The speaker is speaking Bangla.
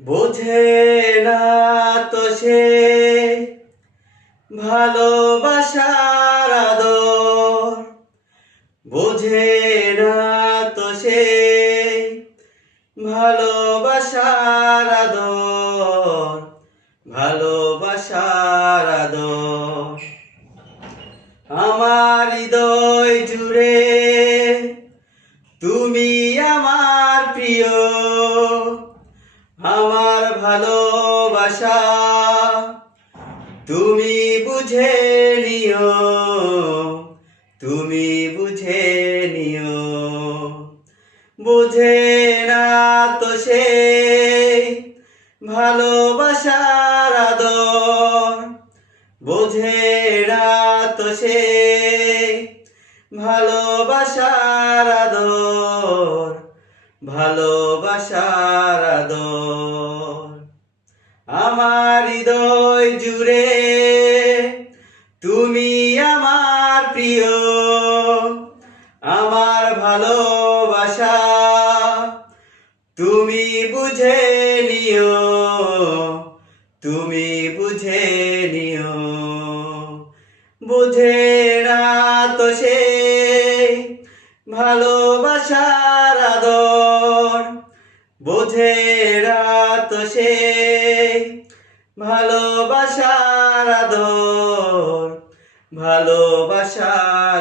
বোঝে না তো সে ভালোবাসার আদর, বোঝে না তো সে ভালোবাসার আদর, ভালোবাসার আদর। আমার হৃদয় জুড়ে তুমি আমার প্রিয়, আমার ভালোবাসা তুমি বুঝে নিও, তুমি বুঝে নিও। বোঝে না তো সে ভালোবাসার আদর, বোঝে না তো সে ভালোবাসার আদর, ভালোবাসার আদর। আমার হৃদয় জুড়ে তুমি আমার প্রিয়, আমার ভালোবাসা তুমি বুঝে নিও, তুমি বুঝে নিও। বোঝে না তো সে ভালোবাসার আদর, বোঝে না তো সে ভালোবাসার আদর, ভালোবাসার